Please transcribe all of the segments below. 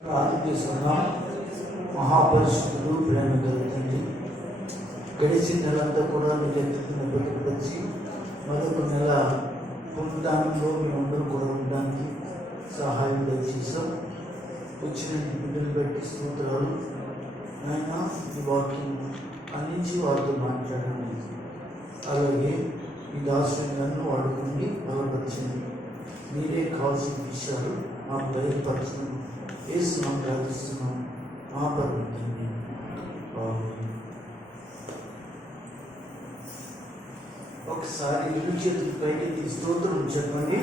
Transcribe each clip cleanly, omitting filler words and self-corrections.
ప్రార్థిస్తున్నాం. మహాపరిశుద్ధుడు ప్రేమ దొరుకుతుంది. గడిచిన నెలంతా కూడా మీరు ఎత్తుకున్న బతికి మరొక నెల పొందడంలో మేమందరూ కూడా ఉండడానికి సహాయం దయచేసాం. వచ్చిన బిడ్డలు బట్టి స్తోత్రాలు. ఆయన ఈ వాక్యం అందించి వారితో మాట్లాడండి. అలాగే ఈ దాసుని వాడుకోండి, బలపరచండి. మీరే కావాల్సిన విషయాలు మాకు బయలుపరచండి. ఏసునాం ప్రార్థిస్తున్నాం మా పరమతండ్రి. ఒకసారి ఇరు చేతులు పైకి స్తోత్రం చెప్పండి.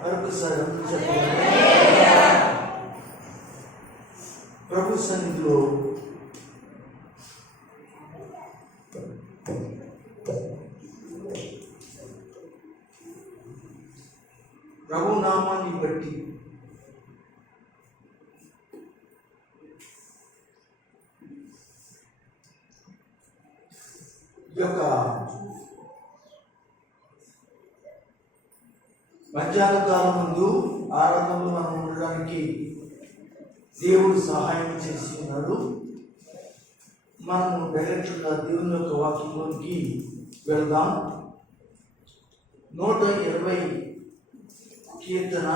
మరొకసారి అందరూ చెప్పండి. ప్రభు సన్నిధిలో ప్రభు నామాన్ని బట్టి ఈ యొక్క మధ్యాహ్న కాలం ముందు ఆరాధనలో మనం ఉండడానికి దేవుడు సహాయం చేసి ఉన్నాడు. మనము డైరెక్ట్గా దేవుని యొక్క వాక్యంలోకి వెళ్దాం. 120 కీర్తన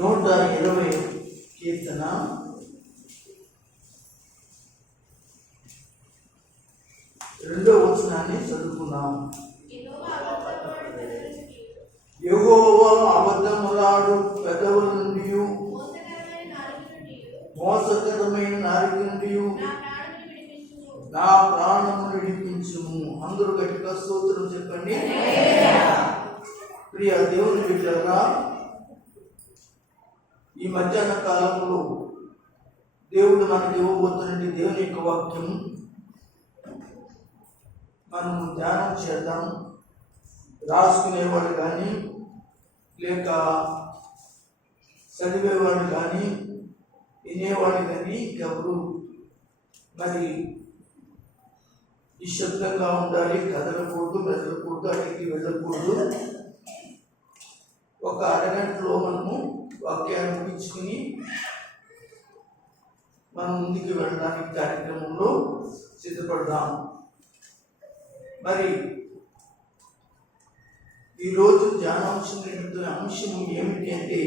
120 కీర్తన 2వ వచనాన్ని చదువుకున్నాం. యెహోవా అబద్ధములాడు పెదవుల నుండి మోసకరమైన నాలుక నుండి నా ప్రాణమును విడిపించుము. అందరూ గట్టిగా స్తోత్రం చెప్పండి. ప్రియ దేవుని బిడ్డలారా, ఈ మధ్యాహ్న కాలంలో దేవుడు మనకి ఇవ్వబోతున్నది దేవుని యొక్క వాక్యం. మనము ధ్యానం చేద్దాం. రాసుకునేవాళ్ళు కానీ లేక చదివేవాళ్ళు కానీ వినేవాళ్ళు కానీ ఎవరు మరి నిశ్శబ్దంగా ఉండాలి. కదలకూడదు, మెదలకూడదు, అడిగి వెళ్ళకూడదు. ఒక అరగంటలో మనము వాక్యాన్ని ముగించుకుని మనం ముందుకు వెళ్ళడానికి కార్యక్రమంలో సిద్ధపడదాం. మరి ఈరోజు ధ్యానాంశం అంశం ఏమిటి అంటే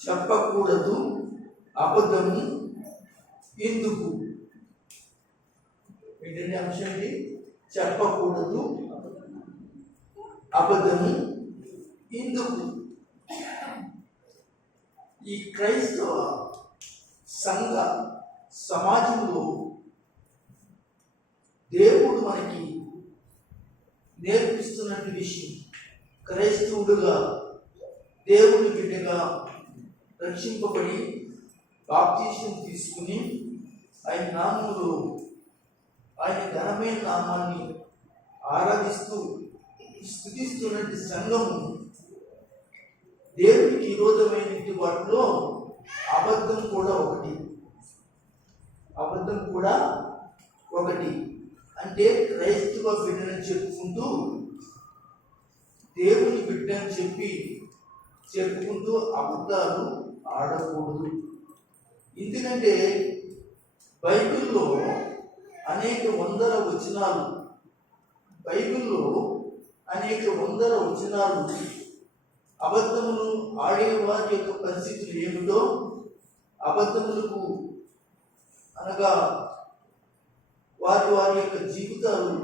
చెప్పకూడదు అబద్ధము ఎందుకు. ఏంటంటే అంశం ఏంటి? చెప్పకూడదు అబద్ధము ఎందుకు. ఈ క్రైస్తవ సంఘ సమాజంలో దేవుడు మనకి నేర్పిస్తున్నటువంటి విషయం, క్రైస్తవుడుగా దేవుని బిడ్డగా రక్షింపబడి బాప్తీసం తీసుకుని ఆయన నామములో ఆయన ఘనమైన నామాన్ని ఆరాధిస్తూ స్తుతిస్తున్నటువంటి సంఘము దేవునికి విరోధమైన వాటిలో అబద్ధం కూడా ఒకటి. అంటే క్రైస్తవ బిడ్డని చెప్పుకుంటూ దేవుని బిడ్డని చెప్పుకుంటూ అబద్ధాలు ఆడకూడదు. ఎందుకంటే బైబిల్లో అనేక వందల వచనాలు అబద్ధములు ఆడేవారి యొక్క పరిస్థితులు ఏమిటో, అబద్ధములకు అనగా వారి యొక్క జీవితాలు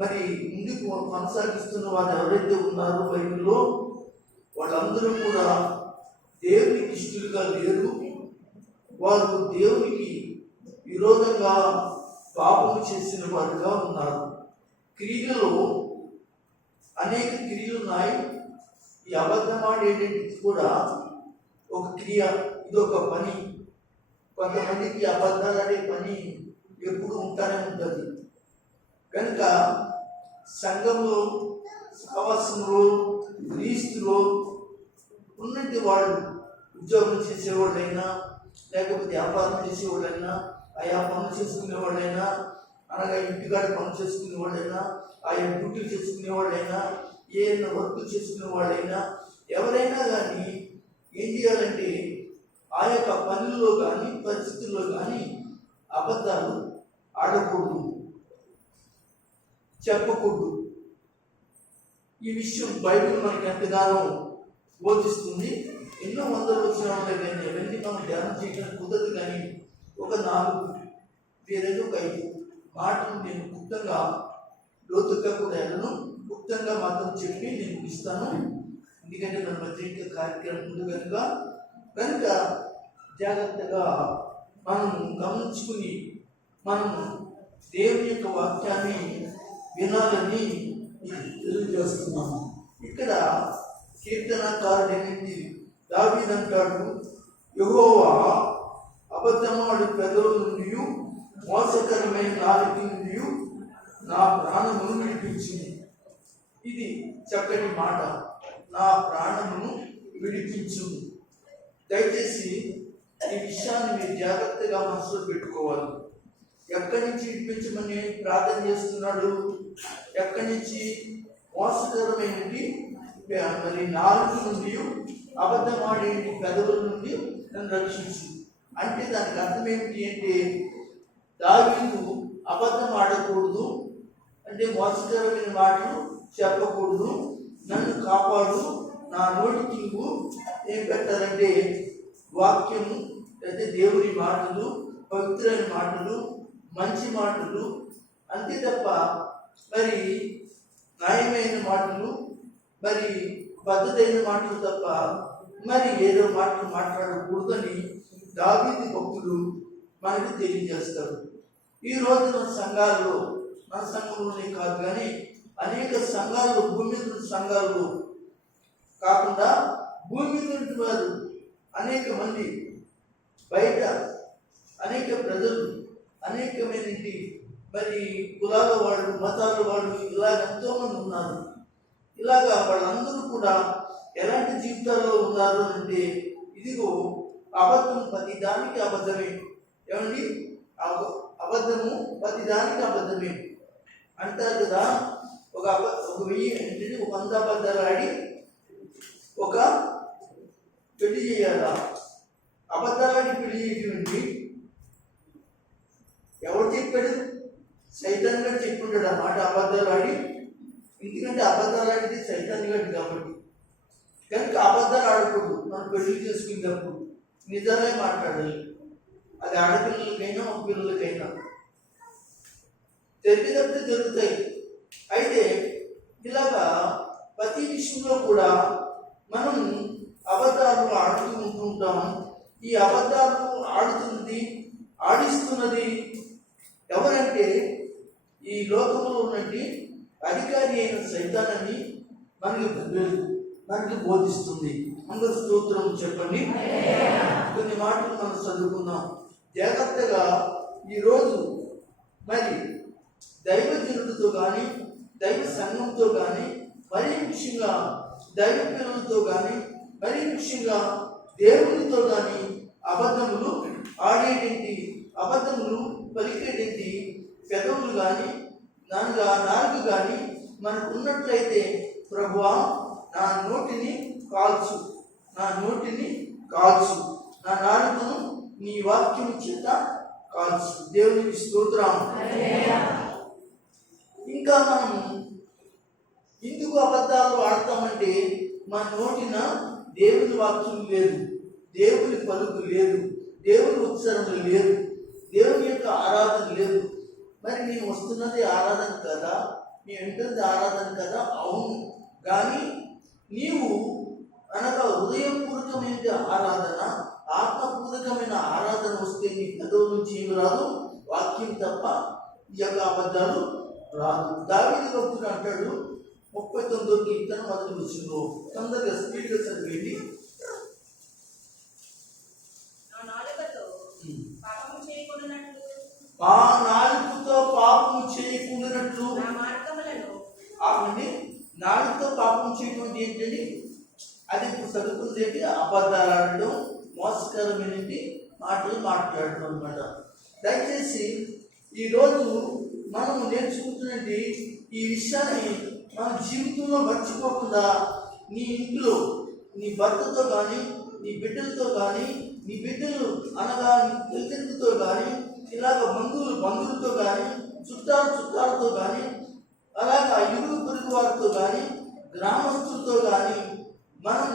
మరి ముందుకు కొనసాగిస్తున్న వారు ఎవరైతే ఉన్నారో బైబిల్లో వాళ్ళందరూ కూడా దేవునికి ఇష్టలుగా లేరు. వారు దేవునికి విరోధంగా పాపము చేసిన వారుగా ఉన్నారు. క్రియలలో అనేక క్రియలు ఉన్నాయి. ఈ అబద్ధం ఆడేటది కూడా ఒక క్రియ, ఇది ఒక పని. కొంతమందికి అబద్ధాలు ఆడే పని ఎప్పుడు ఉంటానే ఉంటుంది. కనుక సంఘంలో, సహవాసంలో, క్రీస్తులో ఉన్నట్టు వాళ్ళు ఉద్యోగం చేసేవాళ్ళైనా, లేకపోతే వ్యాపారం చేసేవాళ్ళైనా, ఆయా పనులు చేసుకునేవాళ్ళైనా, అనగా ఇంటికాడ పనులు చేసుకునేవాళ్ళైనా, ఆయా డ్యూటీలు చేసుకునేవాళ్ళైనా, ఏదైనా వర్క్ చేసుకునే వాళ్ళైనా, ఎవరైనా కానీ ఏం చేయాలంటే ఆ యొక్క పనుల్లో కానీ పరిస్థితుల్లో కానీ అబద్ధాలు ఆడకూడదు, చెప్పకూడదు. ఈ విషయం బైబిల్ మనకి ఎంతగానో బోధిస్తుంది. ఎన్నో వందల వచనాలు కానీ అవన్నీ మనం ధ్యానం చేయడానికి కుదరదు. కానీ ఒక 4 ఒక 5 మాటలు నేను గుప్తంగా లోతుగా కూడా వెళ్ళను, గుప్తంగా మాత్రం చెప్పి నేను ఇస్తాను. ఎందుకంటే మన మధ్య ఇంకా కార్యక్రమం ఉంది కనుక జాగ్రత్తగా మనం గమనించుకుని మనం దేవుని యొక్క వాక్యాన్ని వినాలని తెలియజేస్తున్నాము. ఇక్కడ కీర్తనకారుడైనది దావీదు అంటాడు, యెహోవా అబద్ధమాడు పెదవుల నుండి, మోసకరమైన నాలుక నుండి నా ప్రాణమును విడిపించింది. ఇది చక్కటి మాట, నా ప్రాణమును విడిపించు. దయచేసి ఈ విషయాన్ని మీరు జాగ్రత్తగా మనసులో పెట్టుకోవాలి. ఎక్కడి నుంచి విడిపించమని ప్రార్థన చేస్తున్నాడు? ఎక్కడి నుంచి? మోసకరమైనది మరి నాలుక నుండి, అబద్ధమాడే పెదవుల నుండి నన్ను రక్షించు. అంటే దానికి అర్థం ఏమిటి అంటే, దావీదు అబద్ధం ఆడకూడదు, అంటే మోసకరమైన మాటలు చెప్పకూడదు, నన్ను కాపాడు, నా నోటికి నువ్వు ఏం పెట్టాలంటే వాక్యము, అంటే దేవుని మాటలు, పవిత్రమైన మాటలు, మంచి మాటలు, అంతే తప్ప మరి న్యాయమైన మాటలు, మరి పద్ధతైన మాటలు తప్ప మరి ఏదో మాటలు మాట్లాడకూడదని దావీదు భక్తుడు మనకు తెలియజేస్తారు. ఈ రోజున సంఘాల్లో, మన సంఘంలోనే కాదు కానీ అనేక సంఘాలు, భూమి మీద సంఘాలు కాకుండా భూమి మీద వారు అనేక మంది, బయట అనేక ప్రజలు, అనేకమైన మరి కులాల వాళ్ళు, మతాల వాళ్ళు, ఇలాగ ఎంతోమంది ఉన్నారు. ఇలాగా వాళ్ళందరూ కూడా ఎలాంటి జీవితాల్లో ఉన్నారు అంటే, ఇదిగో అబద్ధం ప్రతి దానికి అబద్ధమే. ఏమండి? అబద్ధము ప్రతి దానికి అబద్ధమే అంటారు కదా. ఒక 1000 అంటే 100 అబద్ధాలు ఆడి ఒక పెళ్లి చేయాలా? అబద్ధాలని పెళ్లి చేయటువంటి ఎవరు చెప్పాడు? సైతాన్ గారు చెప్పుంటాడు ఆ మాట, అబద్ధాలు ఆడి. ఎందుకంటే అబద్ధాలు ఆడితే సైతాన్ గారు కాబట్టి. కనుక అబద్ధాలు ఆడకూడదు. మనం పెళ్లి చేసుకునేటప్పుడు నిజమే మాట్లాడాలి. అది ఆడపిల్లలకైనా పిల్లలకైనా జరిగేటప్పుడు జరుగుతాయి. అయితే ఇలాగా ప్రతి విషయంలో కూడా మనం అబద్ధాలు ఆడుతూ ఉంటుంటాం. ఈ అబద్ధాలు ఆడిస్తున్నది ఎవరంటే ఈ లోకంలో ఉన్నట్టు అధికారి అయిన సైతానని మనకి బోధిస్తుంది. అందరూ స్తోత్రం చెప్పండి. కొన్ని మాటలు మనం చదువుకుందాం జాగ్రత్తగా. ఈరోజు మరి దైవజనుడితో కానీ, దైవ సంఘంతో కానీ, మరీ ముఖ్యంగా దైవ పిల్లలతో కానీ, మరీ ముఖ్యంగా దేవునితో కానీ అబద్ధములు ఆడేటంటి, అబద్ధములు పలికేటంటి పెదవులు కానీ, నాలుగు కానీ మనకు ఉన్నట్లయితే, ప్రభువా నా నోటిని కాల్చు, నా నోటిని కాల్చు, నా నాలుకను నీ వాక్యం చేత కాల్చు. దేవునికి స్తోత్రం. ఇంకా మనం ఎందుకు అబద్ధాలు ఆడతామంటే, మన నోటిన దేవుని వాక్యం లేదు, దేవుని పలుకు లేదు, దేవుని ఉత్సరణ లేదు, దేవుని యొక్క ఆరాధన లేదు. మరి నేను వస్తున్నది ఆరాధన కదా, నేను వింటుంది ఆరాధన కదా, అవును. కానీ నీవు అనగా హృదయపూర్వకమైన ఆరాధన, ఆత్మపూర్వకమైన ఆరాధన వస్తే నీ పెదవుల నుంచి ఏమి రాదు? వాక్యం తప్ప ఈ యొక్క అబద్ధాలు రాదు. దావీదు భక్తుడు అంటాడు 39వ కీర్తన 1వ వచనంలో, తొందరగా స్పీడ్గా చదివేయండి. మా నాలుకతో పాపము చేయకుండానట్లు ఆపండి. నాలుగుతో పాపం చేయడం ఏంటండి? అది ఇప్పుడు చదువుకుంది ఏంటి? అబద్ధాలు ఆడటం, మోసకరమైన మాటలు మాట్లాడటం అనమాట. దయచేసి ఈరోజు మనం నేర్చుకుంటున్నది ఈ విషయాన్ని మన జీవితంలో మర్చిపోకుండా నీ ఇంట్లో నీ భర్తతో కానీ, నీ బిడ్డలతో కానీ, నీ బిడ్డలు అనగా నీ తల్లిదండ్రులతో కానీ, ఇలాగ బంధువులతో కానీ, చుట్టాలతో కానీ, అలాగా ఇరుగు పొరుగు వారితో కానీ, గ్రామస్తులతో కానీ మనం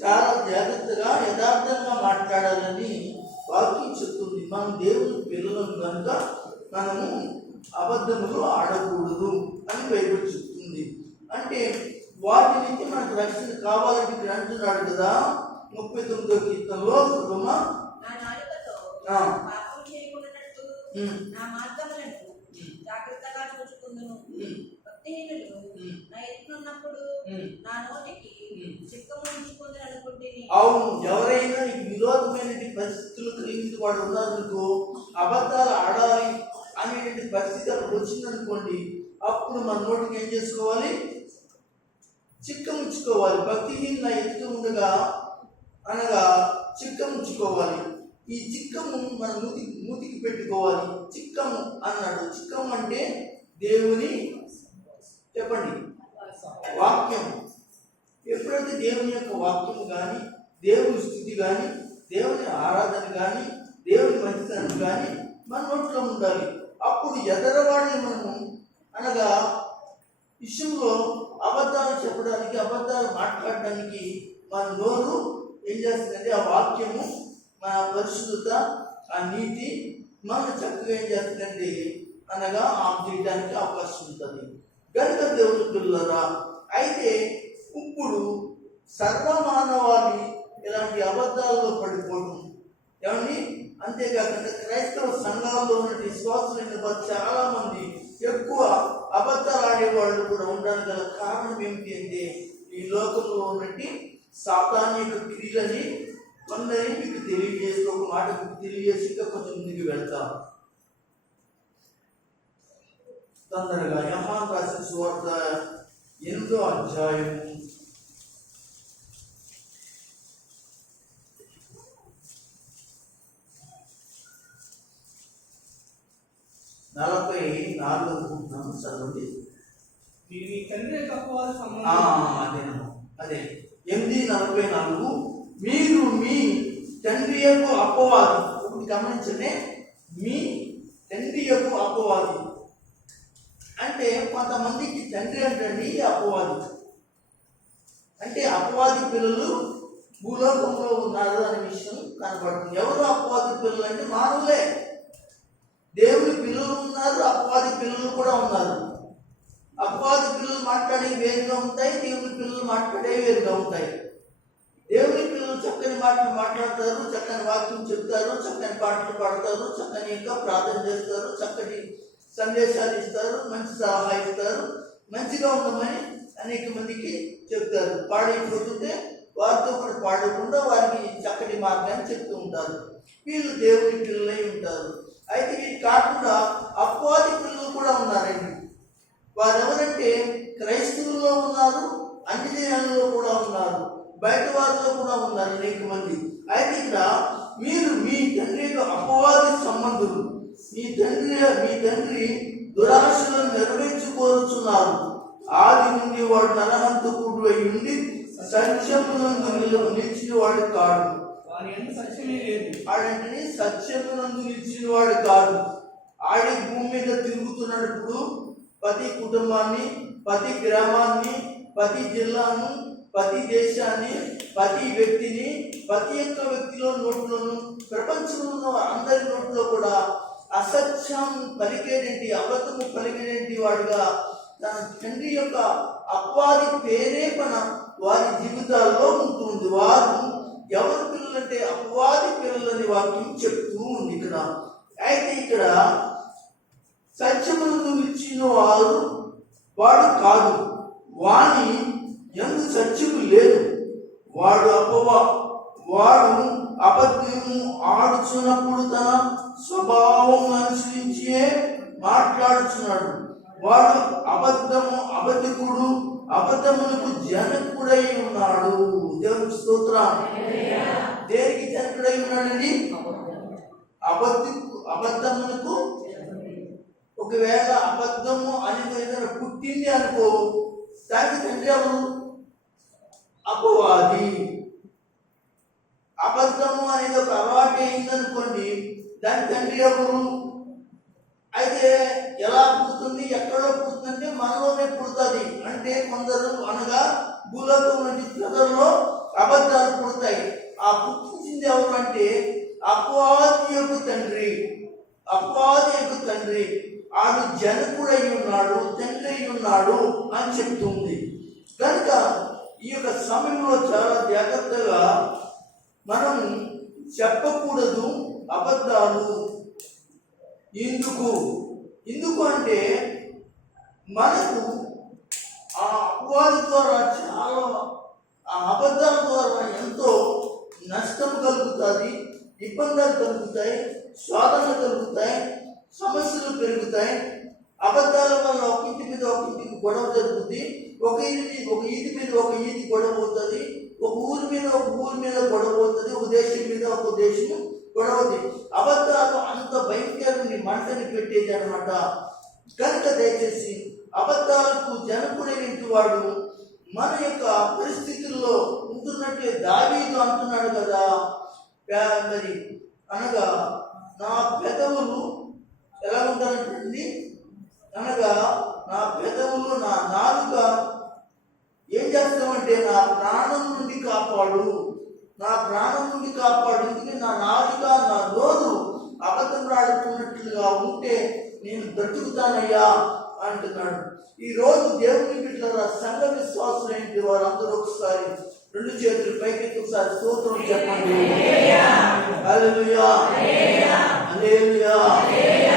చాలా జాగ్రత్తగా యథార్థంగా మాట్లాడాలని వాక్యం చెప్తుంది. మనం దేవుని పిల్లలను కనుక మనము అబద్ధములు ఆడకూడదు అని బైబిల్ చెప్తుంది. అంటే వాటి నుంచి మనకు రక్షణ కావాలని ఇక్కడ అంటున్నాడు కదా 39వ కీర్తనలో. నా నాలుకతో పాపం చేయకుండానట్టు నా మార్గములను జాగ్రత్తగా చూసుకుందును. భక్తిహీనులు నా ఎదురున్నప్పుడు నా నోటికి చిక్కము ఉంచుకుందని అనుకుంటేని. అవును, ఎవరైనా నీకు విరోధమైన పరిస్థితులు కలిగిన వాడు ఉన్నారనుకో, అబద్ధాలు ఆడాలి అనేటువంటి పరిస్థితి అక్కడ వచ్చిందనుకోండి, అప్పుడు మన నోటికి ఏం చేసుకోవాలి? చిక్కం ఉంచుకోవాలి. భక్తిహీన ఎదుట ఉండగా అనగా చిక్కం ఉంచుకోవాలి. ఈ చిక్కము మన మూతికి పెట్టుకోవాలి. చిక్కము అన్నాడు. చిక్కం అంటే దేవుని చెప్పండి వాక్యం. ఎప్పుడైతే దేవుని యొక్క వాక్యం కానీ, దేవుని స్థుతి కానీ, దేవుని ఆరాధన కానీ, దేవుని మంచితనం కానీ మన నోట్లో ఉండాలి. అప్పుడు ఎదరవాడిని మనము అనగా విషయంలో అబద్ధాలు చెప్పడానికి, అబద్ధాలు మాట్లాడడానికి మన నోరు ఏం చేస్తుందంటే ఆ వాక్యము, మన పరిశుద్ధత, ఆ నీతి మన చక్కగా ఏం చేస్తుందంటే అనగా ఆమె చేయడానికి అవకాశం ఉంటుంది. గనుక దేవుని పిల్లరా, అయితే ఇప్పుడు సర్వమానవాళి ఇలాంటి అబద్ధాల్లో పడిపోవడం ఏమండి. అంతేకాకుండా క్రైస్తవ సంఘాల్లో ఉన్న విశ్వాసులైన వారు చాలా మంది ఎక్కువ అబద్ధాలు ఆడేవాళ్ళు కూడా ఉండడానికి గల కారణం ఏమిటి అంటే ఈ లోకంలో ఉన్నట్టు సాతాను యొక్క క్రియలని కొందరి మీకు తెలియజేసి ఒక మాట మీకు తెలియజేసి ఇంకా కొంచెం ముందుకు వెళ్తాం. తొందరగా యోహాను రాసిన సువార్త 8వ అధ్యాయము 44 అనుకుంటున్నాను. చదవండి. మీరు మీ తండ్రి యొక్క అపవాద అదే 8:44. మీరు మీ తండ్రి యొక్క అపవాది. ఇప్పుడు గమనించండి, మీ తండ్రి యొక్క అపవాది అంటే కొంతమందికి తండ్రి అంటే అపవాది. అంటే అపవాది పిల్లలు భూలోకంలో ఉన్నారు అనే విషయం కనబడుతుంది. ఎవరు అపవాది పిల్లలు అంటే మానవులే. దేవుని పిల్లలు ఉన్నారు, అపవాది పిల్లలు కూడా ఉన్నారు. అపవాది పిల్లలు మాట్లాడేవి వేరుగా ఉంటాయి, దేవుని పిల్లలు మాట్లాడేవి వేరుగా ఉంటాయి. దేవుని పిల్లలు చక్కని మాటలు మాట్లాడతారు, చక్కని వాక్యం చెప్తారు, చక్కని పాటలు పాడతారు, చక్కని ఇంకా ప్రార్థన చేస్తారు, చక్కటి సందేశాలు ఇస్తారు, మంచి సలహా ఇస్తారు, మంచిగా ఉండమని అనేక మందికి చెప్తారు. పాడైపోతుంటే వారితో కూడా పాడకుండా వారికి చక్కటి మార్గాన్ని చెప్తూ ఉంటారు. వీళ్ళు దేవుని పిల్లలై ఉంటారు. అయితే వీటి కాకుండా అపవాది పిల్లలు కూడా ఉన్నారండి. వారు ఎవరంటే క్రైస్తవుల్లో ఉన్నారు, అన్ని దేశాలలో కూడా ఉన్నారు, బయట వారిలో కూడా ఉన్నారు అనేక మంది. అయితే ఇక్కడ మీరు మీ తండ్రి అపవాది సంబంధులు. మీ తండ్రి దురాశలను నెరవేర్చుకోరుచున్నారు. ఆది నుండి వాడు నరహంతకుడు అయి ఉండి సత్యమునందు నిలిచిన వాడు కాడు. ఆడంటే సత్యమునందు నిలిచిన వాడు కాదు. ఆడి భూమి మీద తిరుగుతున్నప్పుడు ప్రతి కుటుంబాన్ని, ప్రతి గ్రామాన్ని, ప్రతి జిల్లాను, ప్రతి దేశాన్ని, ప్రతి వ్యక్తిని, ప్రతి ఒక్క వ్యక్తిలో నోట్లోను, ప్రపంచంలో ఉన్న అందరి నోట్లో కూడా అసత్యం పలికేదేంటి, అబద్ధము పలికేదేంటి వాడుగా తన తండ్రి యొక్క అపవాది ప్రేరేపణ వారి జీవితాల్లో ఉంటుంది. వారు ఎవరి పిల్లలంటే అపవాది పిల్లలని వాక్యం చెప్తూ ఉంది ఇక్కడ. అయితే ఇక్కడ సత్యమును ఇచ్చిన వాడు కాదు, వాని ఎందు సత్యము లేదు. వాడు అబద్ధము ఆడుచున్నప్పుడు తన స్వభావం అనుసరించే మాట్లాడుచున్నాడు. వాడు అబద్ధికుడు, అబద్ధమునకు జనకుడై ఉన్నాడు. దేవునికి స్తోత్రం. దేనికి జనకుడై ఉన్నాడండి? అబద్ధమునకు. ఒకవేళ అబద్ధము అనేది ఏదైనా పుట్టింది అనుకో, దానికి తండ్రి ఎవరు? అపవాది. అబద్ధము అనేది ఒక అలవాటు అయిందనుకోండి, దాని తండ్రి ఎవరు? అయితే ఎలా పుడుతుంది? ఎక్కడో పుడుతుందంటే మనలోనే పుడుతుంది. అంటే కొందరు అనగా భూలోకం నుంచి ప్రజల్లో అబద్ధాలు పుడతాయి. ఆ పుట్టించింది ఎవరు అంటే అపవాది యొక్క తండ్రి. అపవాది యొక్క తండ్రి ఆడు జనకుడై ఉన్నాడు, తండ్రి అయి ఉన్నాడు అని చెప్తుంది. కనుక ఈ యొక్క సమయంలో చాలా జాగ్రత్తగా మనం చెప్పకూడదు అబద్ధాలు. ఎందుకు అంటే మనకు ఆ అపవాది ద్వారా చాలా, ఆ అబద్ధాల ద్వారా ఎంతో నష్టం కలుగుతుంది, ఇబ్బందులు కలుగుతాయి, శోధనలు కలుగుతాయి, సమస్యలు పెరుగుతాయి. అబద్ధాల వల్ల ఒక ఇంటి మీద ఒక ఇంటికి గొడవ జరుగుతుంది, ఒక ఈది మీద ఒక ఈది గొడవ అవుతుంది, ఒక ఊరి మీద ఒక ఊరి మీద గొడవ అవుతుంది, ఒక దేశం మీద ఒక దేశం గొడవ అవుతుంది. అబద్ధాలు అంత భయంకరమైన మంటని పెట్టేది అనమాట. కనుక దయచేసి అబద్ధాలకు జనకుడైన వాడు మన యొక్క పరిస్థితుల్లో ఉంటున్నట్లే దావీదు అంటున్నాడు కదా, మరి అనగా నా పెదవులు ఎలా ఉంటానంటండి, అనగా నా పెదవులు, నా నాలుక ఏం చేస్తామంటే నా ప్రాణం నుండి కాపాడు, నా ప్రాణం నుండి కాపాడు. ఎందుకంటే నా నాలుక, నా నోరు అబద్ధం రాడుతున్నట్లుగా ఉంటే నేను బ్రతుకుతానయ్యా అంటున్నాడు. ఈ రోజు దేవుని బిడ్డలారా, సంఘ విశ్వాసులైన వారందరూ ఒకసారి రెండు చేతులు పైకెత్తి ఒకసారి స్తోత్రం చెప్పండి. హల్లెలూయా, హల్లెలూయా,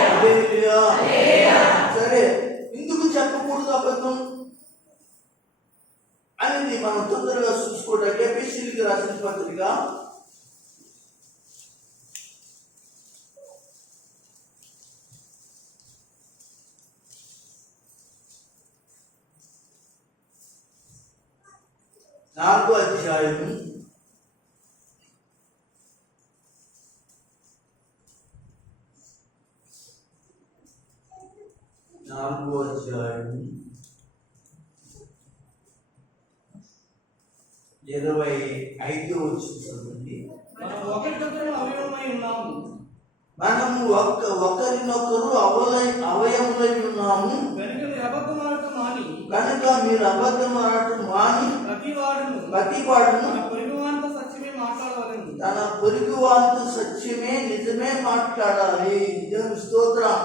హల్లెలూయా. సరే, ఎందుకు చెప్పకూడదు అబద్ధం అనేది మనం తొందరగా చూసుకోవడానికి ఎఫెసీయులకు రాసిన పత్రిక 4వ అధ్యాయము 25వ వచనం చదవండి. మనము ఒకరినొకరు అవయములై ఉన్నాము కనుక మీరు అబద్ధం ఆడటం మాని ప్రతివాడును తన పొరుగువానితో సత్యమే నిజమే మాట్లాడాలి. దేవుని స్తోత్రం.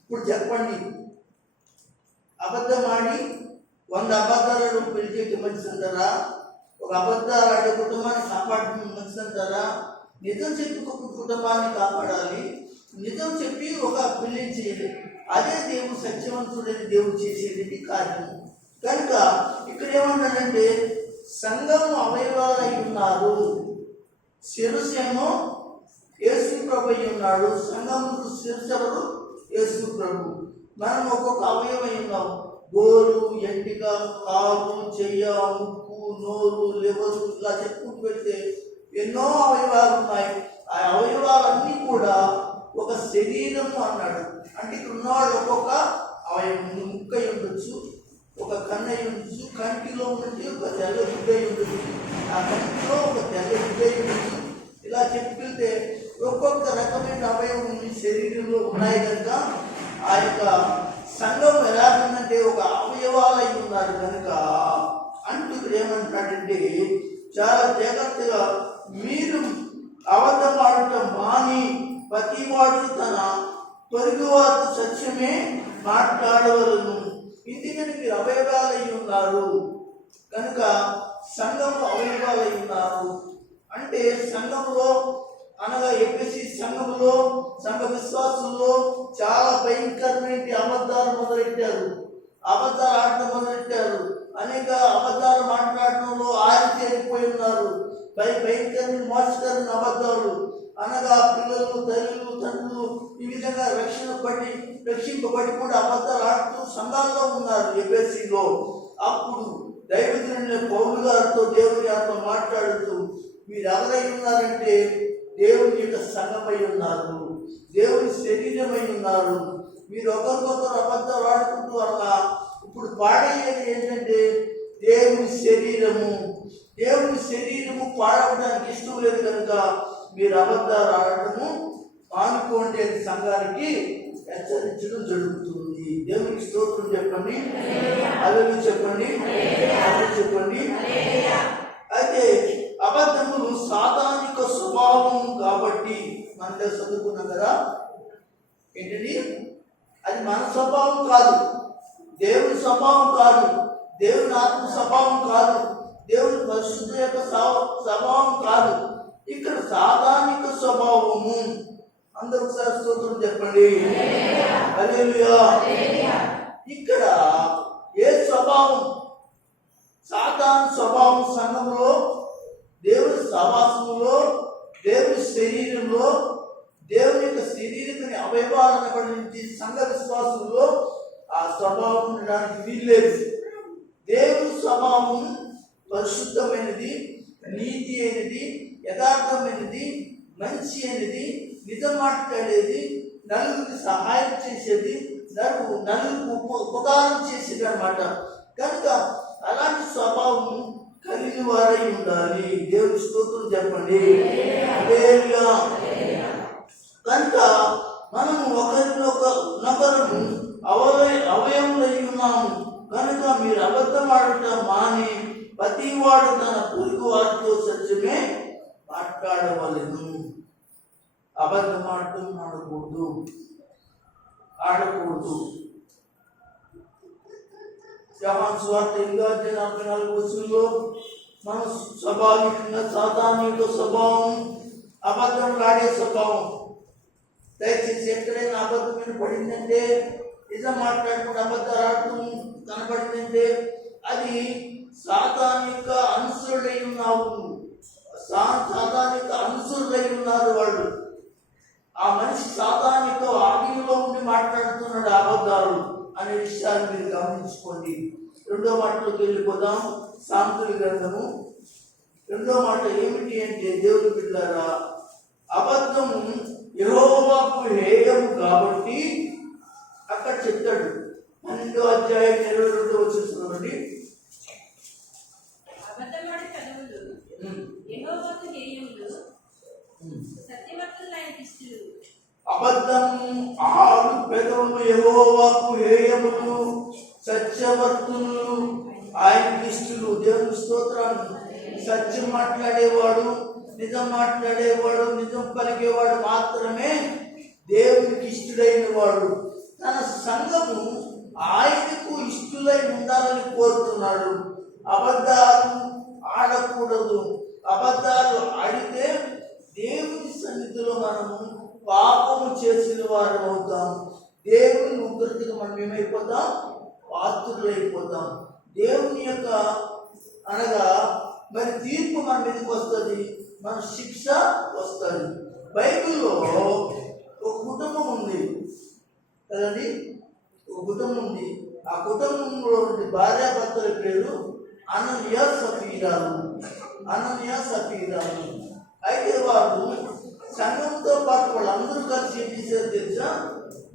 ఇప్పుడు చెప్పండి, అబద్ధం ఆడి 100 అబద్ధాలను పెళ్లి మంచిది అంటారా? ఒక అబద్ధాలు ఆడే కుటుంబాన్ని కాపాడడం మంచిది అంటారా? నిజం చెప్పి ఒక కుటుంబాన్ని కాపాడాలి, నిజం చెప్పి ఒక పెళ్లి చేయాలి. అదే దేవుడు సత్యవంతుడని దేవుడు చేసేది కార్యం. కనుక ఇక్కడ ఏమంటాడంటే సంఘం అవయవాలై ఉన్నారు, శిరస్సేమో యేసు ప్రభు అయి ఉన్నాడు. సంఘముకు శిరస్సు ఎవరు? యేసు ప్రభు. మనం ఒక్కొక్క అవయవై ఉన్నాం. గోరు, ఎంటిక, కాలు, చెయ్య, ముక్కు, నోరు, లివరు, ఇలా చెప్పుకుంటూ వెళ్తే ఎన్నో అవయవాలు ఉన్నాయి. ఆ అవయవాలన్నీ కూడా ఒక శరీరము అన్నాడు. అంటే ఇక్కడ ఉన్నవాడు ఒక్కొక్క అవయవం. ముక్క అయి ఉండొచ్చు, ఒక కన్ను అయి ఉండొచ్చు, కంటిలో ఉన్నది ఒక తెల్ల గుడ్డ అయి ఉండొచ్చు, ఆ కంటిలో ఒక తెల్ల గుడ్డ అయి ఉండొచ్చు. ఇలా చెప్పుకెళ్తే ఒక్కొక్క రకమైన అవయవం శరీరంలో ఉన్నాయి. కనుక ఆ యొక్క సంఘం ఎలాగుందంటే ఒక అవయవాలై ఉన్నారు. కనుక అంటూ ఇక్కడ ఏమంటాడంటే చాలా జాగ్రత్తగా మీరు అబద్ధం ఆడటం మాని ప్రతివాడు తన పొరుగువారితో సత్యమే మాట్లాడవలను. ఎందుకని మీరు అవయవాలై ఉన్నారు కనుక సంఘంలో అవయవాలై ఉన్నారు. అంటే సంఘంలో అనగా ఎఫెసీ సంఘంలో, సంఘ విశ్వాసుల్లో చాలా భయంకరమైన అబద్ధాలు మొదలెట్టారు, అబద్ధాలు ఆడటం మొదలెట్టారు. అనేక అబద్ధాలు మాట్లాడటంలో ఆరితేరిపోయి ఉన్నారు. భయంకరమైన మోసకరమైన అబద్ధాలు అనగా పిల్లలు, తల్లులు, తండ్రులు ఈ విధంగా రక్షింపబడి కూడా అబద్ధాలు ఆడుతూ సంఘాల్లో ఉన్నారు ఎఫెసీలో. అప్పుడు దైవజనుడైన పౌలు గారితో దేవుని ఆత్మ మాట్లాడుతూ, మీరు ఎవరై ఉన్నారంటే దేవుని యొక్క సంఘమై ఉన్నారు, దేవుని శరీరమై ఉన్నారు. మీరు ఒకరికొకరు అబద్ధాలు ఆడుకుంటూ వల్ల ఇప్పుడు పాడయ్యేది ఏంటంటే దేవుని శరీరము. దేవుని శరీరము పాడవడానికి ఇష్టం లేదు కనుక మీరు అబద్ధాలు ఆడటము మానుకోండి అని సంఘానికి హెచ్చరించడం జరుగుతుంది. దేవునికి స్తోత్రం చెప్పండి, హల్లెలూయా చెప్పండి, హల్లెలూయా చెప్పండి. అయితే అబద్ధములు సాతానిక స్వభావం కాబట్టి మనలో చదువుకున్నాం కదా, ఏంటండి అది మన స్వభావం కాదు, దేవుని స్వభావం కాదు, దేవుని ఆత్మ స్వభావం కాదు, దేవుని పరిశుద్ధ యొక్క స్వభావం కాదు. ఇక్కడ సాధారణ స్వభావము. అందరూ ఒకసారి స్తోత్రం చెప్పండి, హల్లెలూయా. ఇక్కడ ఏ స్వభావం? సాధారణ స్వభావం సంఘంలో, దేవుని సహవాసములో, దేవుని శరీరంలో, దేవుని యొక్క శరీరకుని అవయవాలను పడించి సంఘ విశ్వాసంలో ఆ స్వభావం ఉండడానికి వీల్లేదు. దేవుని స్వభావం పరిశుద్ధమైనది, నీతి అయినది, యథార్థమైనది, మంచి అయినది, నిజం మాట్లాడేది, నలుగురికి సహాయం చేసేది, నలుగురికి ఉపకారం చేసేది అన్నమాట. కనుక అలాంటి స్వభావం కలిగిన వారై ఉండాలి. దేవుని స్తోత్రం చెప్పండి, హల్లెలూయా. కనుక మనము ఒకరినొకరు అవయములై ఉన్నాము కనుక మీరు అబద్ధం ఆడటం మాని ప్రతివాడు తన పొరుగు వారితో సత్యమే మాట్లాడవలెను. అబద్ధం ఆడటం ఆడకూడదు. యోహాను సువార్త 8:44 మనం స్వాభావికంగా సాతానిక స్వభావం, అబద్ధం ఆడే స్వభావం. దయచేసి ఎక్కడైనా అబద్ధమైన పడిందంటే, నిజం మాట్లాడుకుంటే అబద్ధాలు ఆడుతూ కనపడిందంటే అది సాతానిక అనుసరుడై ఉన్నావు, సాతానిక అనుసరుడై ఉన్నారు వాళ్ళు. ఆ మనిషి సాతానిక ఆజ్ఞలో ఉండి మాట్లాడుతున్నాడు అబద్ధాలు అనే విషయాన్ని మీరు గమనించుకోండి. రెండో మాటలోకి వెళ్ళిపోదాం. సామెతల గ్రంథము 2వ మాట ఏమిటి అంటే, దేవుని బిడ్డలారా, అబద్ధము యెహోవాకు హేయము కాబట్టి అక్కడ చెప్తాడు. 12వ అధ్యాయం 22వ వచనం చూడండి. అబద్ధమాడే పెదవులు యెహోవాకు హేయములు, సత్యవర్తులు ఆయనకి ఇష్టలు. అబద్ధం ఆరు పెదవులు యెహోవాకు హేయములు, సత్యవర్తులు ఆయనకి ఇష్టలు. దేవుని స్తోత్రాలు. సత్యం మాట్లాడేవాడు, నిజం మాట్లాడేవాడు, నిజం పలికేవాడు మాత్రమే దేవునికి ఇష్టడైన వాడు. తన సంఘము ఆయనకు ఇష్టలై ఉండాలని కోరుతున్నాడు. అబద్ధాలు ఆడకూడదు. అబద్ధాలు ఆడితే దేవుని సన్నిధిలో మనము పాపము చేసిన వారు అవుతాం. దేవుని ఉగ్రతకు మనం ఏమైపోతాం? పాత్రులైపోతాం. దేవుని యొక్క అనగా మరి తీర్పు మన మీదకి వస్తుంది, మన శిక్ష వస్తుంది. బైబిల్లో ఒక కుటుంబం ఉంది కదండి, ఒక కుటుంబం ఉంది. ఆ కుటుంబంలో భార్యాభర్తల పేరు అనన్య సఫీరాలు. అయితే వారు సంఘంతో పాటు వాళ్ళందరూ కలిసి ఏం చేశారు తెలుసా?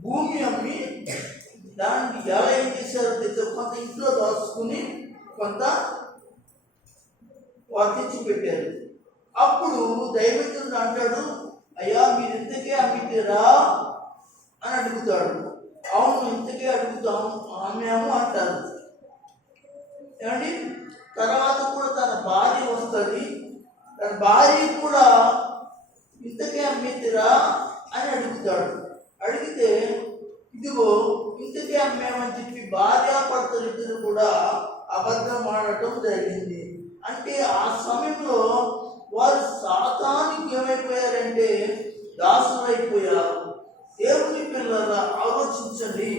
భూమి అమ్మి దాన్ని ఎలా ఏం చేశారో తెలుసా? కొంత ఇంట్లో దాచుకుని కొంత వారు తెచ్చిపెట్టారు. అప్పుడు దైవజనుడు అంటాడు, అయ్యా మీరు ఇంతకే అమ్మితేరా అని అడుగుతాడు. అవును ఇంతకే అడుగుతాము, అమ్మాము అంటారు. ఏమండి, తర్వాత కూడా తన భార్య వస్తుంది, తన భార్య కూడా ఇంతకే అమ్మితేరా అని అడుగుతాడు. అడిగితే ఇదిగో ఇంతకే అమ్మామని చెప్పి భార్యాభర్తలు ఇద్దరు కూడా అబద్ధం ఆడటం జరిగింది. అంటే ఆ సమయంలో వారు సాతానికి ఏమైపోయారంటే దాసులైపోయారు. దేవుని పిల్లల ఆలోచించండి.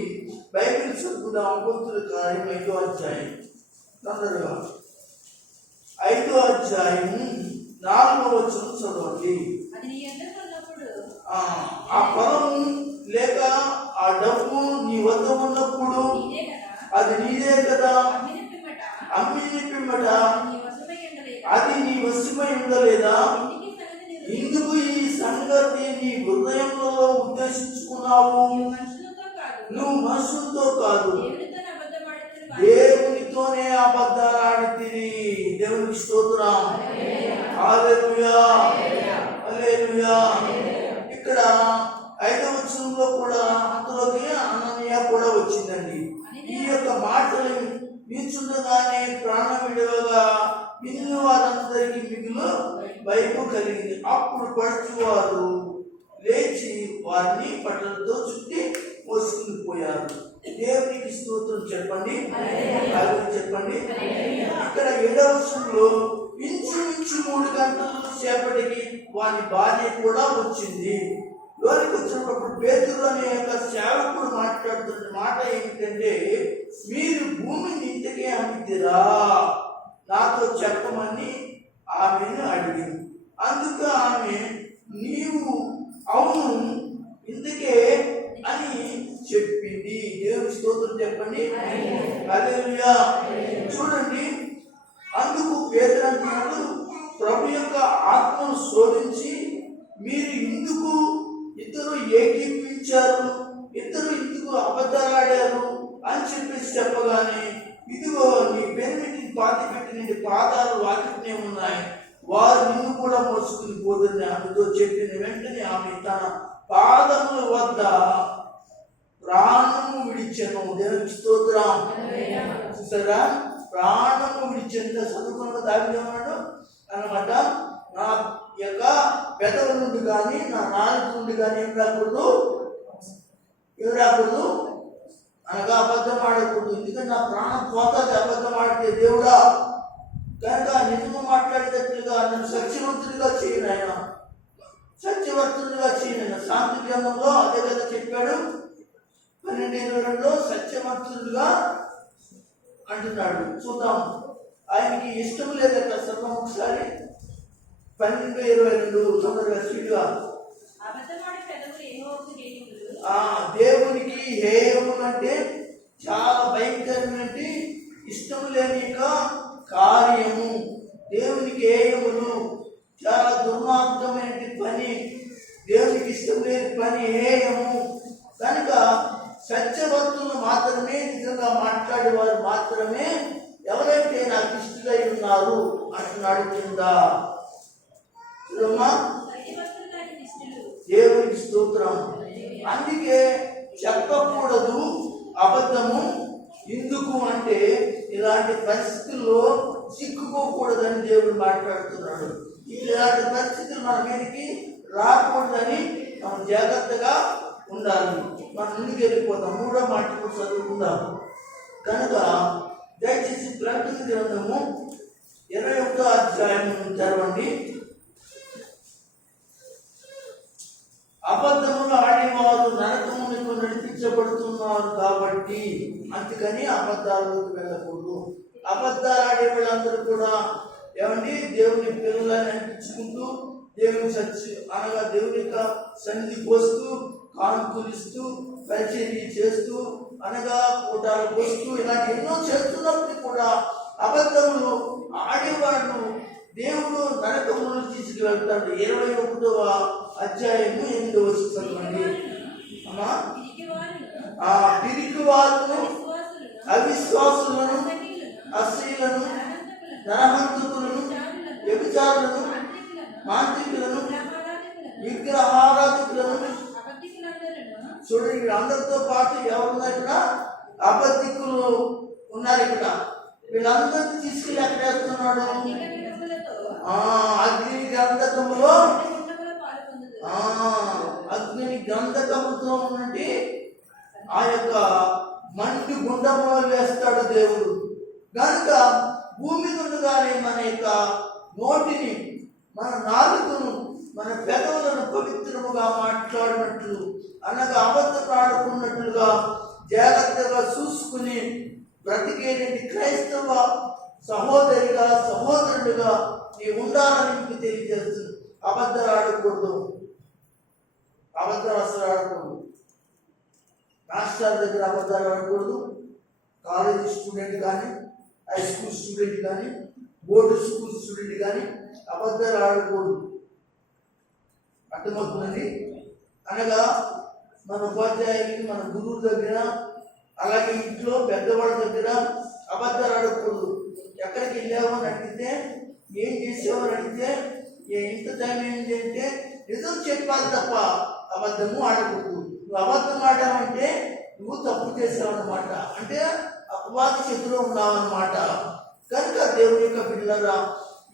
బైబిల్ చదువుదాం. అపోస్తుల కార్యం 5వ అధ్యాయం, తొందరగా 5వ అధ్యాయం 4వ వచనం చదవండి. అది నీ ఎదుట ఉన్నప్పుడు ఆ పొలం ఉండలేదా? ఇందుకు ఇందుకు సంగతి ఈ సంగతి నీ హృదయంలో ఉద్దేశించుకున్నావు. మనుషులతో కాదు, నువ్వు మనుషులతో కాదు, దేవునితోనే దేవునితోనే అబద్ధమాడుతున్న అబద్ధాలు ఆడితివి. దేవునికి స్తోత్రం. హల్లెలూయా, హల్లెలూయా. ఇక్కడ 5వ వచనంలో కూడా అందులోకి అననీయ కూడా వచ్చిందండి. ఈ యొక్క మాటలు వింటుండగానే ప్రాణం విడవగా మిగిలిన వారందరికీ మిగులు భయము కలిగింది. అప్పుడు పడుచువారు లేచి వారిని పట్టణంతో చుట్టి మోసుకుని పోయారు. దేవునికి స్తోత్రం చెప్పండి, హల్లెలూయా చెప్పండి. ఇక్కడ 7వ వచనంలో ఇంచుమించు 3 గంటల సేపటికి వారి భార్య కూడా వచ్చింది. లోనికి వచ్చినప్పుడు పేతురు అనే యొక్క సేవకుడు మాట్లాడుతున్న మాట ఏమిటంటే, మీరు భూమిని ఇంతకే అమ్మితిరా, నాతో చెప్పమని ఆమెను అడిగింది. అందుకు ఆమె, నీవు అవును ఇందుకే అని చెప్పింది. దేవుని స్తోత్రం చెప్పండి, హల్లెలూయా. చూడండి, అందుకు పేతురు అంటున్నాడు, ప్రభు యొక్క ఆత్మను శోధించి మీరు ఇందుకు ఇద్దరు ఏకీపించారు, ఇద్దరు ఇందుకు అబద్ధాలాడారు అని చెప్పేసి చెప్పగానే, ఇదిగో నీ పెనిమిటి పాతి పెట్టిన పాదాలు వాకిట్నే ఉన్నాయి, వారు నిన్ను కూడా మోసుకుని పోదని ఆమెతో చెప్పిన వెంటనే ఆమె తన పాదముల వద్ద ప్రాణము విడిచెను. దేవునికి స్తోత్రం. చూసారా, ప్రాణము విడిచెను. చదువుకున్న దావిదేమన్నాడు అన్నమాట, నా యొక్క పెదవుల నుండి కానీ నా నాలుగు నుండి కానీ ఏం రాకూడదు అనగా అబద్ధం ఆడకూడదు. ఎందుకంటే నా ప్రాణం పోతుంది అబద్ధం ఆడితే. దేవుడా కనుక నిజము మాట్లాడేటట్లుగా నన్ను సత్యవంతుడిగా చేయను, ఆయన సత్యవర్తుడిగా చేయను. శాంతి గ్రంథంలో అదే కదా చెప్పాడు, 12:22 సత్యవంతుడిగా అంటున్నాడు. చూద్దాం, ఆయనకి ఇష్టం లేదట. సర్వం ఒకసారి 12:22 తొందరగా స్పీడ్గా. అబద్ధమాడే పెదవులు యెహోవాకు హేయములు. దేవునికి హేయములు అంటే చాలా భయంకరమైన ఇష్టం లేని కార్యము. దేవునికి హేయములు చాలా దుర్మార్గమైన పని, దేవునికి ఇష్టం లేని పని హేయము. కనుక సత్యవంతులు మాత్రమే, నిజంగా మాట్లాడేవారు మాత్రమే ఎవరైతే నాకు ఇష్టమై ఉన్నారు అంటున్నాడు కింద. సత్యవంతులు దాని నిష్ఠులు. దేవునికి స్తోత్రం. అందుకే చెప్పకూడదు అబద్ధము. ఎందుకు అంటే ఇలాంటి పరిస్థితుల్లో చిక్కుకోకూడదని దేవుడు మాట్లాడుతున్నాడు. ఇలాంటి పరిస్థితులు మన మీదకి రాకూడదని మనం జాగ్రత్తగా ఉండాలి. మనం ముందుకు వెళ్ళిపోతాం. 3వ మాట చదువుకుందాం. కనుక దయచేసి ప్రకటన గ్రంథము 21వ అధ్యాయం తెరవండి. అబద్ధములు ఆడేవారు నరకమునకు నడిపించబడుతున్నారు కాబట్టి, అందుకని అబద్ధాలకు వెళ్ళకూడదు. అబద్ధాలు ఆడే వాళ్ళందరూ కూడా ఏమండి దేవుని పిల్లలని అనిపించుకుంటూ, దేవుని అనగా దేవుని యొక్క సన్నిధి పోస్తూ, కానుకలిస్తూ, పరిచర్య చేస్తూ, అనగా కూటాలు పోస్తూ, ఇలాంటి ఎన్నో చేస్తున్నప్పుడు కూడా అబద్ధములు ఆడేవాళ్ళు దేవుడు నరకమును తీసుకువెళ్తాడు. 21వ అధ్యాయము 8వ వచనం అమ్మా. ఆ పిరికి వారును, అవిశ్వాసులను, అశ్లీలను, నరహంతకులను, వ్యభిచారులను, మాంత్రికులను, విగ్రహారాధకులను. చూడండి, వీళ్ళందరితో పాటు ఎవరున్నారు ఇక్కడ? అబద్ధికులు ఉన్నారు. ఇక్కడ వీళ్ళందరినీ తీసుకెళ్ళి ఎక్కడ వేస్తున్నాడు? అగ్ని గంధకములో, అగ్ని గంధకముతో ఉన్నట్టు ఆ యొక్క మంటి గుండంలో వేస్తాడు దేవుడు. కనుక భూమి నుండిగానే మన యొక్క నోటిని, మన నాలుకను, మన పెదవులను పవిత్రముగా మాట్లాడినట్లు, అనగా అబద్ధం ఆడుకున్నట్లుగా జాగ్రత్తగా చూసుకుని బ్రతికేటువంటి క్రైస్తవ సహోదరిగా, సహోదరుడిగా నీ ఉండాలని మీకు తెలియజేస్తుంది. అబద్ధాలు ఆడకూడదు, అబద్ధాలు అసలు ఆడకూడదు. రాష్ట్రాల దగ్గర అబద్ధాలు ఆడకూడదు. కాలేజీ స్టూడెంట్ కానీ, హై స్కూల్ స్టూడెంట్ కానీ, బోర్డు స్కూల్ స్టూడెంట్ కానీ అబద్ధాలు ఆడకూడదు. అర్థమవుతుందండి. అనగా మన ఉపాధ్యాయులకి, మన గురువు దగ్గర, అలాగే ఇంట్లో పెద్దవాళ్ళ దగ్గర అబద్ధాలు ఆడకూడదు. ఎక్కడికి వెళ్ళావో అని అడిగితే, ఏం చేసావో అని అడిగితే, ఇంత టైం ఏంటి అంటే నిజం చెప్పాలి తప్ప అబద్ధము ఆడకూడదు. నువ్వు అబద్ధం ఆడావంటే నువ్వు తప్పు చేసావు అన్నమాట, అంటే అపవాది చేతిలో ఉన్నావు అన్నమాట. కనుక దేవుని యొక్క బిడ్డలారా,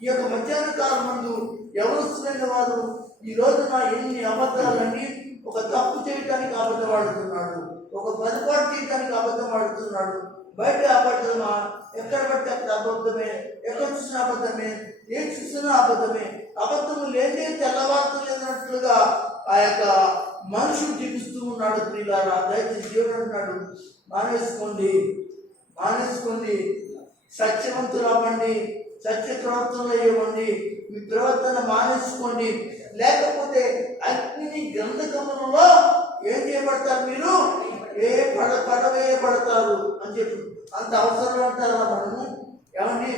ఈ యొక్క మధ్యాహ్న కాలం ముందు యవనస్తులైన వారు ఈ రోజున ఎన్ని అబద్ధాలన్నీ, ఒక తప్పు చేయడానికి అబద్ధం ఆడుతున్నాడు, ఒక పొరపాటు చేయడానికి అబద్ధం ఆడుతున్నాడు. బయట అబద్ధమా, ఎక్కడ పడితే అక్కడ అబద్ధమే, ఎక్కడ చూసినా అబద్ధమే, ఏం చూసినా అబద్ధమే, అబద్ధము లేదే తెల్లవారుతూ లేదన్నట్లుగా ఆ యొక్క మనుషుడు జీవిస్తూ ఉన్నాడు. ప్రియులారా, దయచేసి దేవుడు అంటున్నాడు, మానేసుకోండి, సత్యవంతులు అవ్వండి, సత్య ప్రవర్తనలు ఇవ్వండి, మీ ప్రవర్తన మానేసుకోండి, లేకపోతే అగ్ని గ్రంథకములలో ఏం చేయబడతారు, మీరు పడవేయబడతారు అని చెప్పి. అంత అవసరం అంటారా మనము? ఏమండి,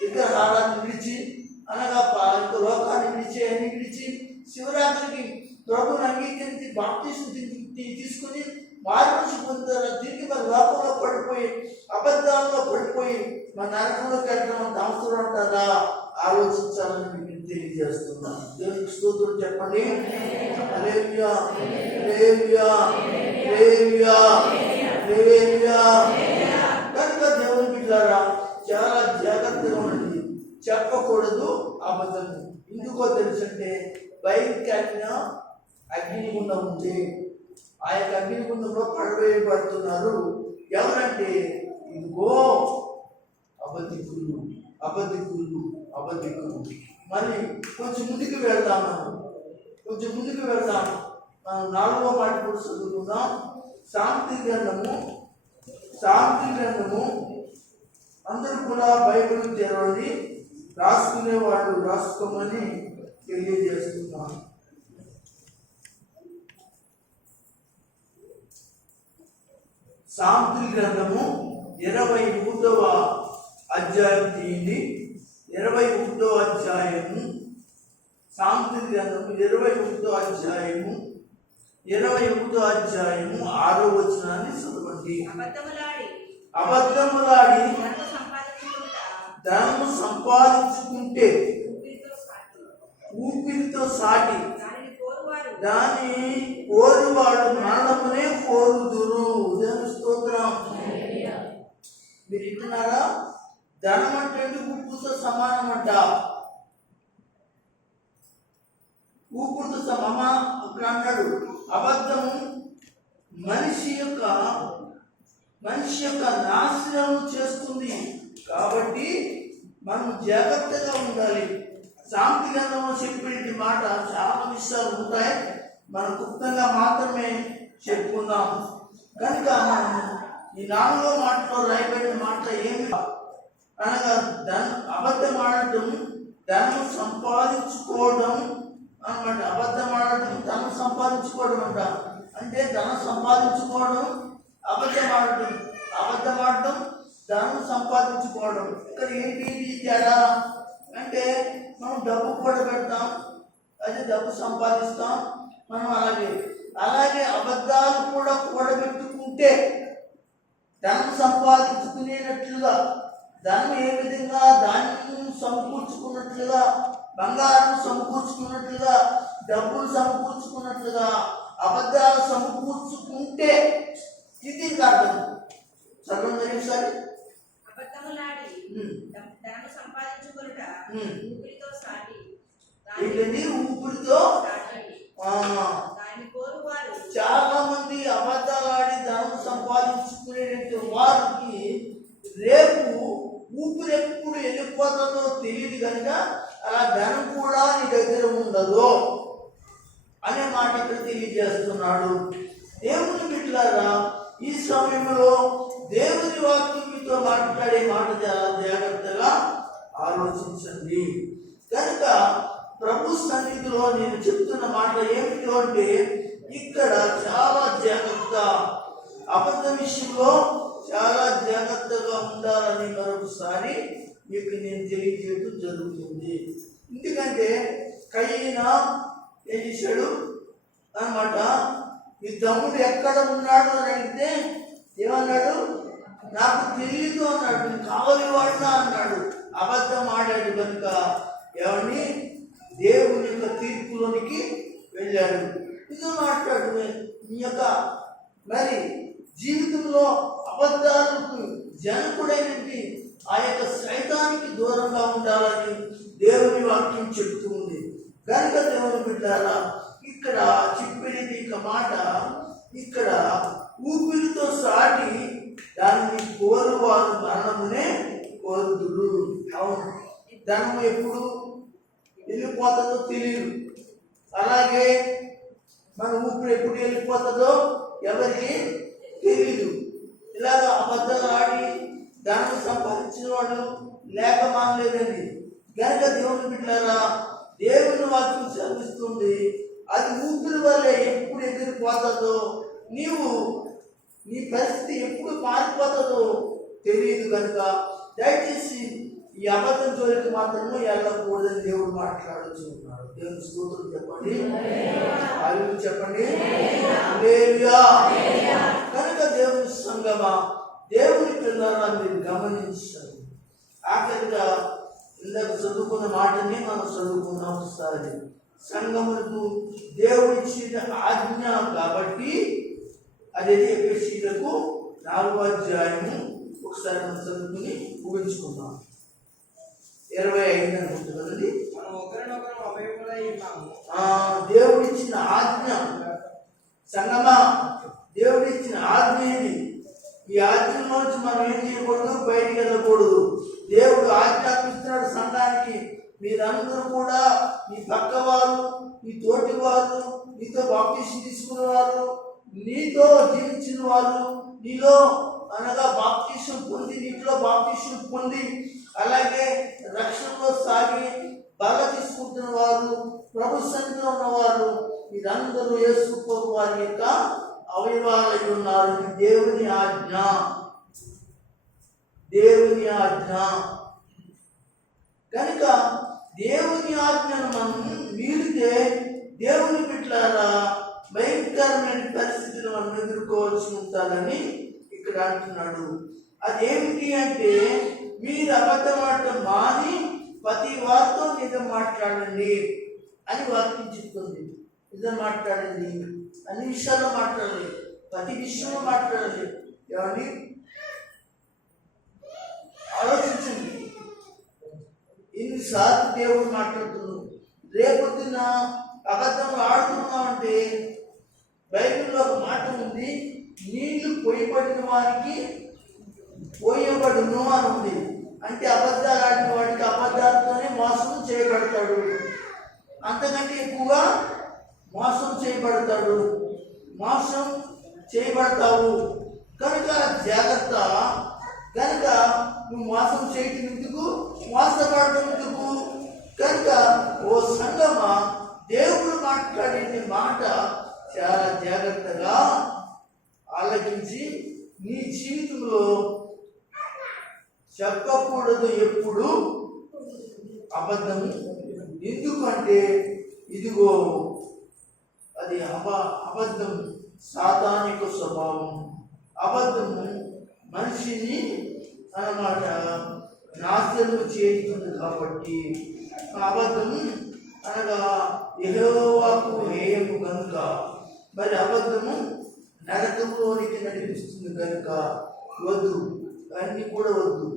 విగ్రహాలను విడిచి, అనగా లోకాన్ని విడిచి, అన్ని విడిచి శివరాత్రికి ప్రభుని అంగీకరించి బాప్తిసం తీసుకుని మార్పు పొందుతారా? తిరిగి మన లోకంలో పడిపోయి, అబద్ధాల్లో పడిపోయి మన నరకంలోకి వెళ్ళడం అంత అవసరం అంటారా? ఆలోచించాలని మీకు తెలియజేస్తున్నాను. దేవునికి స్తోత్రం చెప్పండి. హల్లెలూయా, హల్లెలూయా, హల్లెలూయా, హల్లెలూయా. కనుక దేవుని బిడ్డలారా, చాలా జాగ్రత్తగా ఉండండి. చెప్పకూడదు అబద్ధము. ఎందుకో తెలుసంటే, భయంకరమైన అగ్నిగుండం ఉంది. ఆ యొక్క అగ్నిగుండంలో పడవేయబడుతున్నారు. ఎవరంటే, ఇదిగో అబద్ధికులు. మరి కొంచెం ముందుకు వెళ్దాం. మనం 4వ మాట కూడా చదువుకుందాం. శాంతి గ్రంథము అందరూ కూడా బైబిల్ తెరవండి, రాసుకునేవాళ్ళు రాసుకోమని తెలియజేస్తున్నాను. శాంతి గ్రంథము 21వ అధ్యాయం తీయండి. 21వ అధ్యాయము, శాంతి గ్రంథము 21వ అధ్యాయము 6వ వచనాన్ని చదవండి. అబద్ధములాడి ధనము సంపాదించుకుంటే ఊపిరితో సాటి దాని కోరువాడు మరణమునే కోరుదురు. దేవుని స్తోత్రం. మీరు వింటున్నారా? ధనం అంటే ఉప్పుతో సమానం అంట. ఊపిరితో సమానం ఇక్కడ అంటాడు. అబద్ధము మనిషి యొక్క నాశనం చేస్తుంది. కాబట్టి మనం జాగ్రత్తగా ఉండాలి. శాంతి గ్రంథంలో చెప్పేటి మాట చాలా విషయాలు ఉంటాయి, మనం క్లుప్తంగా మాత్రమే చెప్పుకుందాం. కనుక మనం ఈ 4వ మాటలో రాయబడిన మాట ఏమి అనగా, అబద్ధం ఆడటం ధనం సంపాదించుకోవడం అన్నమాట. అబద్ధం ఆడటం ధనం సంపాదించుకోవడం అంట. అంటే ధనం సంపాదించుకోవడం, అబద్ధం ఆడటం ధనం సంపాదించుకోవడం. ఇక్కడ ఏంటి తేడా అంటే, మనం డబ్బు కూడా పెడతాం, అదే డబ్బు సంపాదిస్తాం మనం. అలాగే అబద్ధాలు కూడా కూడబెట్టుకుంటే ధనం సంపాదించుకునేటట్లుగా, ధనం ఏ విధంగా ధాన్యం సమకూర్చుకున్నట్లుగా, బంగారం సమకూర్చుకున్నట్లుగా, డబ్బులు సమకూర్చుకున్నట్లుగా అబద్ధాలు సమకూర్చుకుంటే ఇది అర్థం. చదవండి ఒకసారి. ఊపిరితో చాలా మంది అబద్ధాలు ఆడి ధనం సంపాదించుకునే వారికి రేపు ఊపిరి ఎప్పుడు వెళ్ళిపోతుందో తెలియదు కనుక అలా ధనం కూడా నీ దగ్గర ఉండదు అనే మాట ఇక్కడ తెలియజేస్తున్నాడు. దేవుని బిడ్డలారా, ఈ సమయంలో దేవుని వాక్యం మీతో మాట్లాడే మాట చాలా జాగ్రత్తగా ఆలోచించండి. కనుక ప్రభు సన్నిధిలో నేను చెప్తున్న మాట ఏమిటి అంటే, ఇక్కడ చాలా జాగ్రత్త, అబద్ధ విషయంలో చాలా జాగ్రత్తగా ఉండాలని మరొకసారి మీకు నేను తెలియజేయడం జరుగుతుంది. ఎందుకంటే కయ్యన ఏం చేశాడు అన్నమాట, ఈ తమ్ముడు ఎక్కడ ఉన్నాడు అని అడిగితే ఏమన్నాడు, నాకు తెలియదు అన్నాడు, నేను కావలి వాడినా అన్నాడు. అబద్ధం ఆడాడు కనుక ఎవరిని దేవుని యొక్క తీర్పులోనికి వెళ్ళాడు. ఇది మాట్లాడు నీ యొక్క మరి జీవితంలో అబద్ధాలకు జనకుడైనటువంటి ఆ యొక్క సైతానికి దూరంగా ఉండాలని దేవుని వాక్యం చెబుతూ ఉంది. కనుక దేవుని బిడ్డారా, ఇక్కడ చెప్పేది ఇక మాట, ఇక్కడ ఊపిరితో సాటి దాన్ని కోరువారు మరణమునే కోరుదురు. అవును, ధనము ఎప్పుడు వెళ్ళిపోతుందో తెలియదు, అలాగే మన ఊపిరి ఎప్పుడు వెళ్ళిపోతుందో ఎవరికి తెలియదు. ఇలాగ అబద్ధాలు ఆడి ధనం సంపాదించిన వాడు లేక మానలేదండి. కనుక దేవుని బిడ్డలారా, దేవుని వాక్యం చదివిస్తుంది, అది ఊపిరి వల్లే ఎప్పుడు ఎగిరిపోతుందో, నీ పరిస్థితి ఎప్పుడు మారిపోతుందో తెలియదు. కనుక దయచేసి ఈ అబద్ధం జోలికి మాత్రమే వెళ్ళకూడదని దేవుడు మాట్లాడుతున్నాడు. దేవుని స్తోత్రం చెప్పండి, హల్లెలూయా చెప్పండి, హల్లెలూయా. కనుక దేవుని సంగమా, దేవుని పిల్లరా, మీరు గమనించాలి. ఆఖరిగా ఇందాక చదువుకున్న మాటని మనం చదువుకున్నాం. ఒకసారి సంఘములకు దేవుడిచ్చిన ఆజ్ఞ కాబట్టి అదే ఎఫెసీయులకు 4వ అధ్యాయము ఒకసారి మనం చదువుకుని ముగించుకుందాం. 25 అనుకుంటుంది కదండి. మనం ఒకరినొకరు అభయములై ఉన్నాము. దేవుడిచ్చిన ఆజ్ఞ సంగమా, దేవుడిచ్చిన ఆజ్ఞ ఏంటి? ఈ ఆజ్ఞలోంచి మనం ఏం చేయకూడదు, బయటికి వెళ్ళకూడదు. దేవుడు ఆజ్ఞాపిస్తున్నాడు సంఘానికి, మీరందరూ కూడా నీ పక్కవారు, నీ తోటి వారు, నీతో బాప్టిసం తీసుకున్న వారు, నీతో జీవించిన వారు, నీలో అనగా బాప్టిసం పొంది, నీటిలో బాప్టిసం పొంది, అలాగే రక్షణలో సాగి బల తీసుకుంటున్న వారు, ప్రభు సన్నిధిలో ఉన్నవారు, మీరందరూ యేసు ప్రభు వారి యొక్క అవయవాలై ఉన్నారు. దేవుని ఆజ్ఞ, దేవుని ఆజ్ఞ. కనుక దేవుని ఆజ్ఞను మనం మీరితే దేవుని బిడ్డలారా భయంకరమైన పరిస్థితులు మనం ఎదుర్కోవాల్సి ఉంటారని ఇక్కడ అంటున్నాడు. అదేమిటి అంటే, మీరు అబద్ధం ఆడటం మాని ప్రతి వారితో నిజం మాట్లాడండి అని వాక్యం చెప్తుంది. నిజం మాట్లాడండి, అన్ని విషయాల్లో మాట్లాడాలి, ప్రతి విషయంలో మాట్లాడాలి. ఏమండి ఆలోచించండి, ఇన్నిసార్లు దేవుడు మాట్లాడుతున్నాడు. రేపొద్దున అబద్ధం ఆడుతున్నామంటే బైబిల్లో ఒక మాట ఉంది, నీళ్లు పోయబడిన వారికి పోయబడును అని ఉంది. అంటే అబద్ధాలు ఆడిన వాడికి అబద్ధాలతోనే మోసం చేయబడతాడు, అంతకంటే ఎక్కువగా మోసం చేయబడతాడు, మోసం చేయబడతావు. కనుక జాగ్రత్త. కనుక నువ్వు మోసం చేయటం ఎందుకు, మోసపడటం ఎందుకు? కనుక ఓ సంగమా, దేవుడు మాట్లాడే మాట చాలా జాగ్రత్తగా ఆలోచించి నీ జీవితంలో చెప్పకూడదు ఎప్పుడు అబద్ధము. ఎందుకంటే ఇదిగో అది అబద్ధం సాతానిక స్వభావం. అబద్ధము మనిషిని అన్నమాట నాశనం చేస్తుంది. కాబట్టి అబద్ధం అనగా యెహోవాకు హేయము కనుక, మరి అబద్ధము నరకంలోనికి నడిపిస్తుంది కనుక వద్దు, అన్నీ కూడా వద్దు.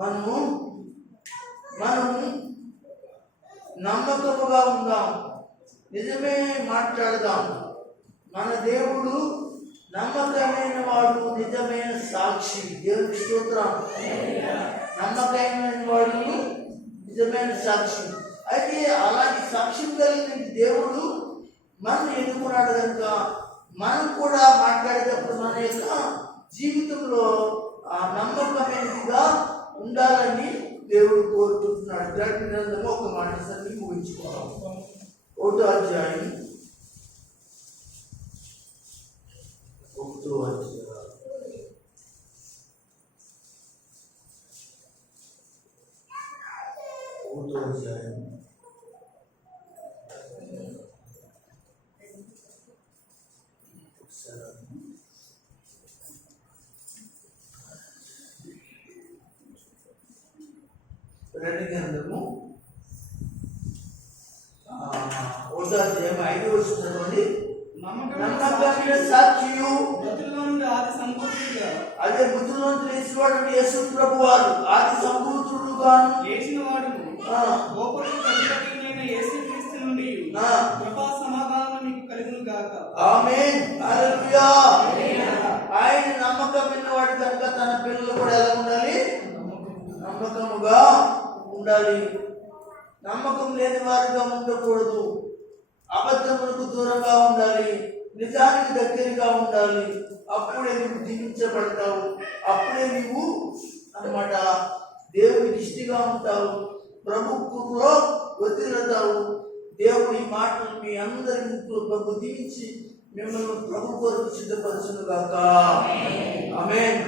మనము నమ్మకముగా ఉందాం, నిజమే మాట్లాడదాం. మన దేవుడు నమ్మకమైన వాడు, నిజమైన సాక్షి. దేవుని స్తోత్రం. నమ్మకమైన వాడు, నిజమైన సాక్షి. అయితే అలాంటి సాక్ష్యం కలిగిన దేవుడు మనం ఎన్నుకున్నాడు కనుక మనం కూడా మాట్లాడేటప్పుడు మన యొక్క జీవితంలో ఆ నమ్మకమైనదిగా ఉండాలని దేవుడు కోరుకుంటున్నాడు. ప్రకటన గ్రంథము ఒక మాట సరి ముగించుకోవాలి. 1వ అధ్యాయం 1వ అధ్యాయం రెండు గ్రంథము 5 నమ్మకమైన సాక్షియు మృతుల్లో నుండి ఆది సంపూర్తిగా అదే మృతుల్లో లేచినవాడు యేసు ప్రభువారు ఆది సంపూర్ణుడు గాను లేచిన వాడు గోపురపు అధిపతియైన యేసుక్రీస్తు నుండి కృపా సమాధానం మీకు కలుగును గాక. ఆమేన్. హల్లెలూయా. ఆయన నమ్మకమైన వాడు కనుక తన పిల్లలు కూడా ఎలా ఉండాలి? నమ్మకముగా ఉండాలి. నమ్మకం లేని వారుగా ఉండకూడదు. అబద్ధములకు దూరంగా ఉండాలి. నిజానికి దగ్గరగా ఉండాలి. అప్పుడే నువ్వు దీవించబడతావు. అప్పుడే నీవు అన్నమాట దేవునికి ఇష్టగా ఉంటావు. ప్రభుత్వంలో వదిలేతావు. దేవుడు ఈ మాటలు మీ అందరి ప్రభు దీవించి మిమ్మల్ని ప్రభు కొరకు సిద్ధపరచును గాక. ఆమేన్.